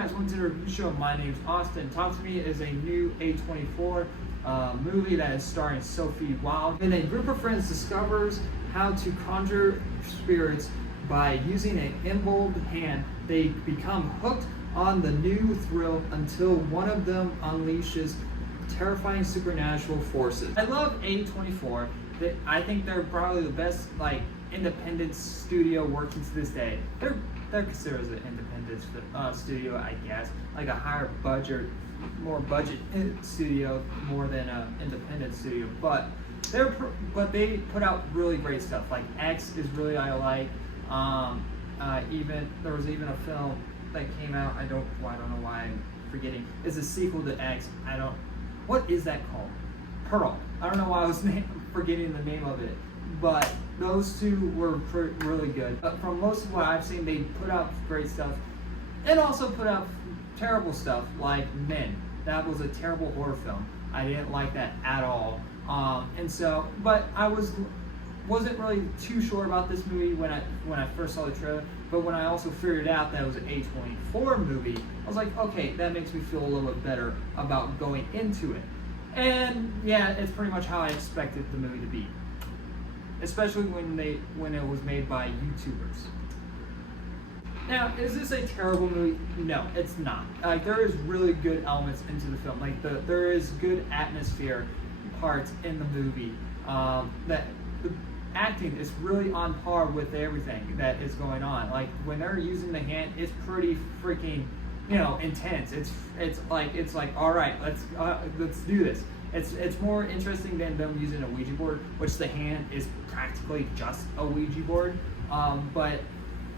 guys, welcome to the review show. My name's Austin. Talk to Me is a new A24 movie that is starring Sophie Wilde. And a group of friends discovers how to conjure spirits by using an emboldened hand. They become hooked on the new thrill until one of them unleashes terrifying supernatural forces. I love A24. I think they're probably the best independent studio working to this day. They're considered as an independent studio, I guess, like a higher budget, more budget studio more than an independent studio. But they put out really great stuff. Like X is really I like. Even there was even a film that came out. I don't know why I'm forgetting. It's a sequel to X. What is that called? Pearl. I don't know why I was forgetting the name of it, but those two were really good. But from most of what I've seen, they put out great stuff and also put out terrible stuff like Men. That was a terrible horror film. I didn't like that at all. But I wasn't really too sure about this movie when I first saw the trailer. But when I also figured out that it was an A24 movie, I was like, okay, that makes me feel a little bit better about going into it. And yeah, it's pretty much how I expected the movie to be, especially when it was made by YouTubers. Now, is this a terrible movie? No, it's not. There is really good elements into the film. There is good atmosphere parts in the movie. That the acting is really on par with everything that is going on. Like when they're using the hand, it's pretty freaking intense. It's like all right, let's do this. It's more interesting than them using a Ouija board, which the hand is practically just a Ouija board. But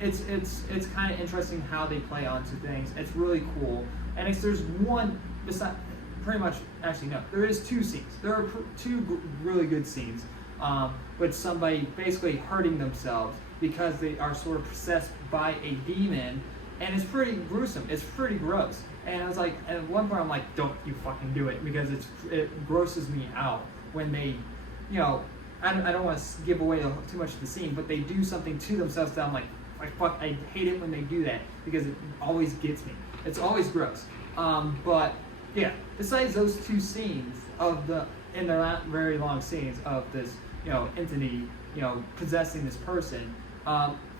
it's kind of interesting how they play onto things. It's really cool. And there's one beside, pretty much actually no, there is two scenes. There are two really good scenes with somebody basically hurting themselves because they are sort of possessed by a demon. And it's pretty gruesome. It's pretty gross. And I was like, at one point I'm like, don't you fucking do it, because it grosses me out when they, I don't want to give away too much of the scene, but they do something to themselves that I'm like fuck, I hate it when they do that because it always gets me. It's always gross. But yeah, besides those two scenes and they're not very long scenes of this, entity, possessing this person.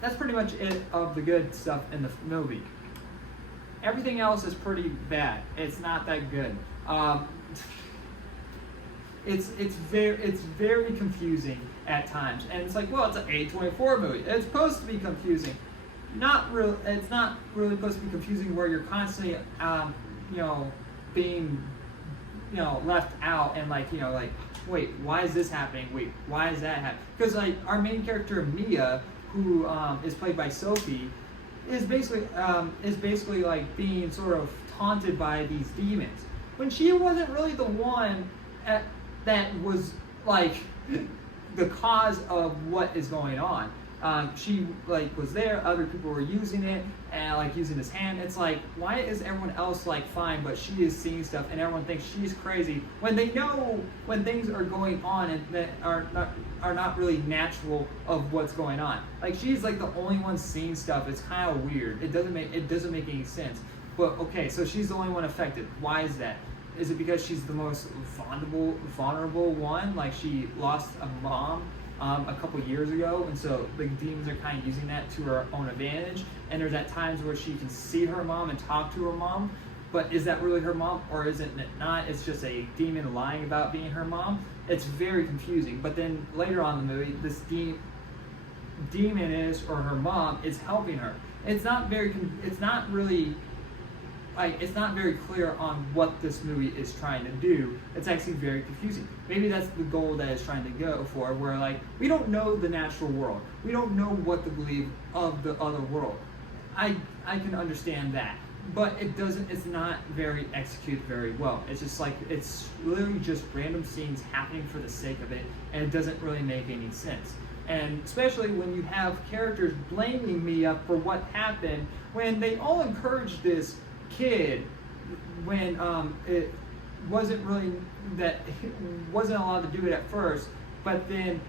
That's pretty much it of the good stuff in the movie. Everything else is pretty bad. It's not that good. It's very confusing at times, and it's like, well, it's an A24 movie. It's supposed to be confusing. It's not really supposed to be confusing where you're constantly, being, left out and wait, why is this happening? Wait, why is that happening? Because our main character Mia, who is played by Sophie, is basically being sort of taunted by these demons, when she wasn't really the one that was the cause of what is going on. She was there, other people were using it and using this hand. It's like, why is everyone else fine, but she is seeing stuff and everyone thinks she's crazy when they know when things are going on and that are not really natural of what's going on. She's the only one seeing stuff. It's kind of weird. It doesn't make any sense. But okay, so she's the only one affected. Why is that? Is it because she's the most vulnerable one? She lost a mom a couple years ago, and so the demons are kind of using that to her own advantage. And there's at times where she can see her mom and talk to her mom, but is that really her mom, or is it not? It's just a demon lying about being her mom. It's very confusing. But then later on in the movie, this demon or her mom is helping her. It's not very clear on what this movie is trying to do. It's actually very confusing. Maybe that's the goal that it's trying to go for, where we don't know the natural world. We don't know what to believe of the other world. I can understand that. But it's not very executed very well. It's just it's literally just random scenes happening for the sake of it, and it doesn't really make any sense. And especially when you have characters blaming Mia for what happened, when they all encouraged this kid when it wasn't really that he wasn't allowed to do it at first, but then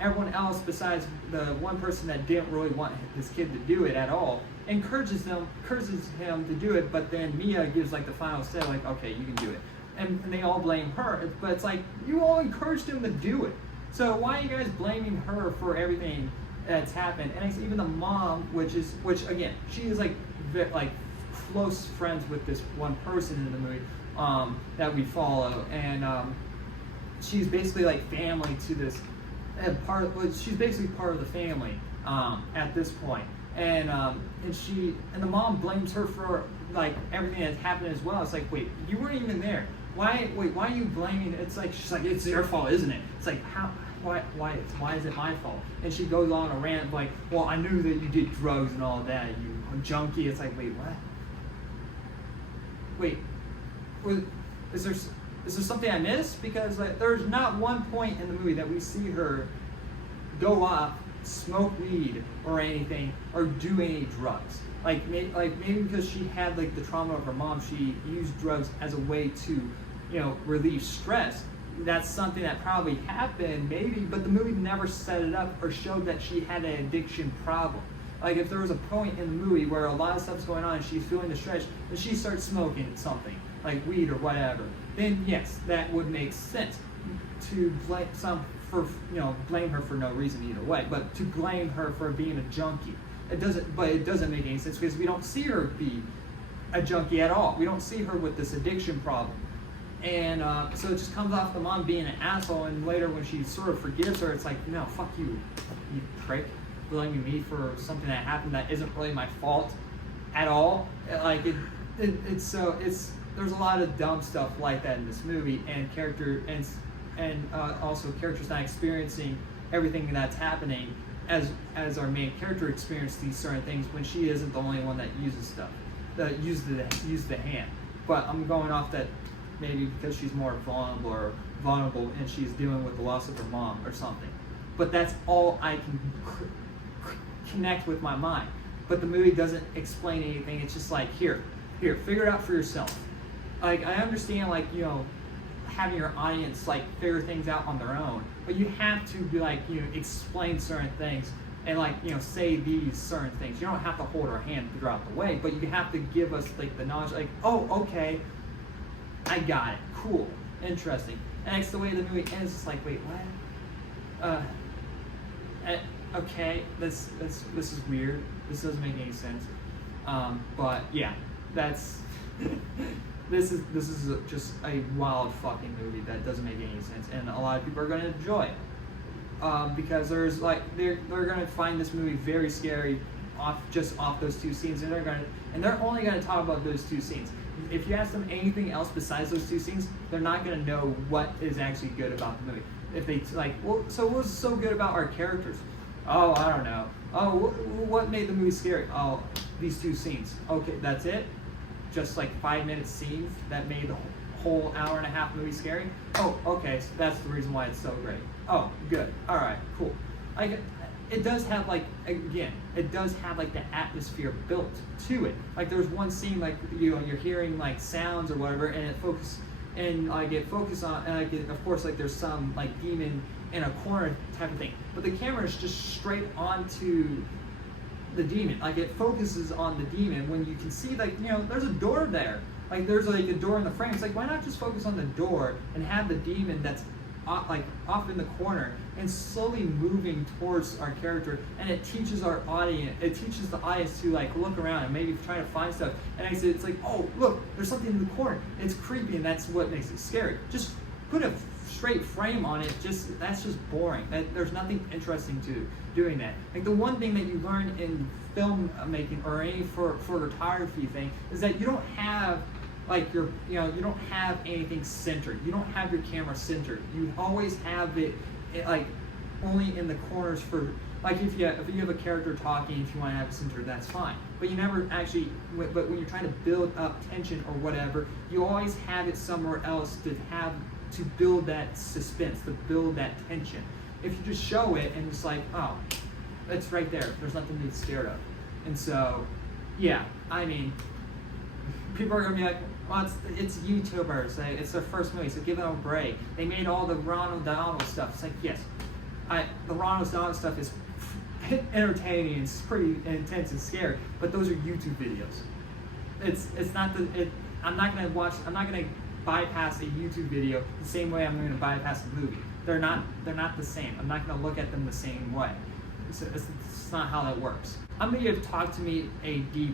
everyone else besides the one person that didn't really want this kid to do it at all encourages him to do it, but then Mia gives like the final say, like, okay, you can do it. And they all blame her, but it's like, you all encouraged him to do it. So why are you guys blaming her for everything that's happened? And it's even the mom, which again, she is like close friends with this one person in the movie that we follow, and she's basically like family to this, and she's basically part of the family at this point. And the mom blames her for like everything that's happened as well. It's like, wait, you weren't even there. Why are you blaming? It's like, she's like, it's your fault, isn't it? It's like, why is it my fault? And she goes on a rant like, well, I knew that you did drugs and all of that, you junkie. It's like, wait, what? Wait, is there something I missed? Because like, there's not one point in the movie that we see her go off, smoke weed or anything, or do any drugs. Like maybe because she had like the trauma of her mom, she used drugs as a way to, relieve stress. That's something that probably happened, maybe, but the movie never set it up or showed that she had an addiction problem. Like if there was a point in the movie where a lot of stuff's going on and she's feeling the stress and she starts smoking something, like weed or whatever, then yes, that would make sense to blame blame her for no reason either way, but to blame her for being a junkie. It doesn't make any sense because we don't see her be a junkie at all. We don't see her with this addiction problem. And so it just comes off the mom being an asshole, and later when she sort of forgives her, it's like, no, fuck you, you prick, blaming me for something that happened that isn't really my fault at all. Like there's a lot of dumb stuff like that in this movie, and also characters not experiencing everything that's happening as our main character experienced these certain things when she isn't the only one that uses stuff, that use the hand. But I'm going off that maybe because she's more vulnerable and she's dealing with the loss of her mom or something. But that's all I can connect with my mind. But the movie doesn't explain anything. It's just like, here, figure it out for yourself. Like, I understand, like, having your audience like figure things out on their own, but you have to be like, explain certain things and like, say these certain things. You don't have to hold our hand throughout the way, but you have to give us like the knowledge, like, oh, okay, I got it, cool, interesting. And it's the way the movie ends. It's like, wait, what? Okay, this is weird. This doesn't make any sense. But yeah, that's this is just a wild fucking movie that doesn't make any sense, and a lot of people are going to enjoy it because there's like they're going to find this movie very scary off those two scenes, and they're only going to talk about those two scenes. If you ask them anything else besides those two scenes, they're not going to know what is actually good about the movie. If they like, well, so what's so good about our characters? Oh, I don't know. Oh, what made the movie scary? Oh, these two scenes. Okay, that's it? Just like 5-minute scenes that made the whole hour-and-a-half movie scary? Oh, okay, so that's the reason why it's so great. Oh, good. All right, cool. It does have like, again, it does have like the atmosphere built to it. Like there's one scene like you're hearing like sounds or whatever, and it focuses on, and like of course like there's some like demon in a corner type of thing, but the camera is just straight onto the demon. Like it focuses on the demon when you can see like there's a door there. Like there's like a door in the frame. It's like, why not just focus on the door and have the demon that's off in the corner and slowly moving towards our character, and it teaches the audience to like look around and maybe try to find stuff. And I said, it's like, oh look, there's something in the corner. It's creepy, and that's what makes it scary. Just put a straight frame on it. That's just boring. There's nothing interesting to doing that. Like the one thing that you learn in film making or any photography thing is that you don't have like you don't have anything centered. You don't have your camera centered. You always have it like only in the corners for like if you have a character talking, if you want to have it centered, that's fine. But you never actually. But when you're trying to build up tension or whatever, you always have it somewhere else to build that suspense, to build that tension. If you just show it and it's like, oh, it's right there. There's nothing to be scared of. And so, yeah, I mean, people are gonna be like, well, it's YouTubers. It's their first movie, so give them a break. They made all the Ronald Donald stuff. It's like, yes, the Ronald Donald stuff is entertaining and it's pretty intense and scary. But those are YouTube videos. It's not the. I'm not gonna bypass a YouTube video the same way I'm gonna bypass a movie. They're not the same. I'm not gonna look at them the same way. It's not how that works. I'm gonna give Talk to Me a D+.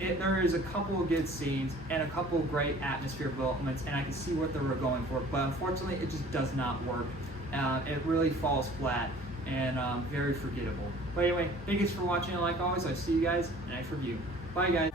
There is a couple of good scenes and a couple of great atmosphere elements, and I can see what they were going for, but unfortunately it just does not work. It really falls flat and very forgettable. But anyway, thank you for watching, and like always, I'll see you guys in the next review. Bye guys.